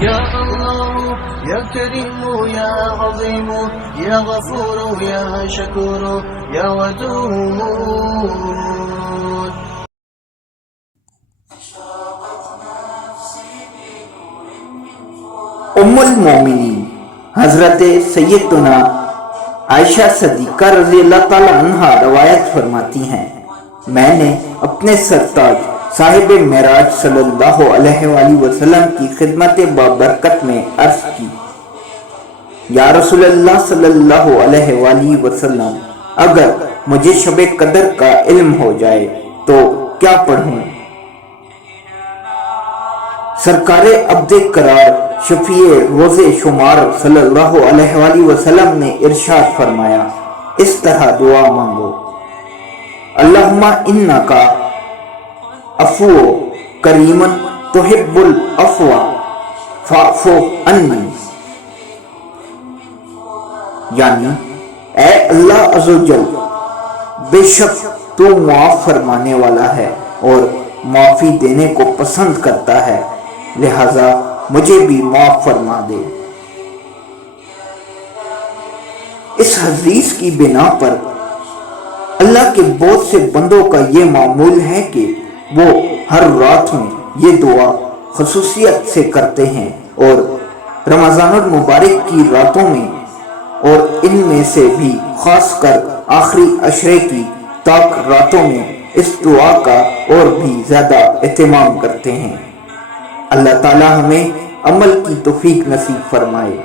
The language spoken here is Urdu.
يا الله يا كريم يا عظيم يا غفور يا شكور يا ودود. ام المومنین حضرت سیدنا عائشہ صدیقہ رضی اللہ تعالی عنہا روایت فرماتی ہیں، میں نے اپنے سرتاج صاحب معراج صلی اللہ علیہ وآلہ وسلم کی خدمت بابرکت میں عرض کی، یا رسول اللہ صلی اللہ علیہ وآلہ وسلم، اگر مجھے شب قدر کا علم ہو جائے تو کیا پڑھوں؟ سرکار عبد قرار شفیع روز شمار صلی اللہ علیہ وآلہ وسلم نے ارشاد فرمایا، اس طرح دعا مانگو، اللہم انکا عفو کریم تحب العفو فاعف عنی، یعنی اے اللہ عز و جل، بے شک تو معاف فرمانے والا ہے اور معافی دینے کو پسند کرتا ہے، لہذا مجھے بھی معاف فرما دے۔ اس حدیث کی بنا پر اللہ کے بہت سے بندوں کا یہ معمول ہے کہ وہ ہر رات میں یہ دعا خصوصیت سے کرتے ہیں، اور رمضان المبارک کی راتوں میں اور ان میں سے بھی خاص کر آخری عشرے کی تاک راتوں میں اس دعا کا اور بھی زیادہ اہتمام کرتے ہیں۔ اللہ تعالی ہمیں عمل کی توفیق نصیب فرمائے۔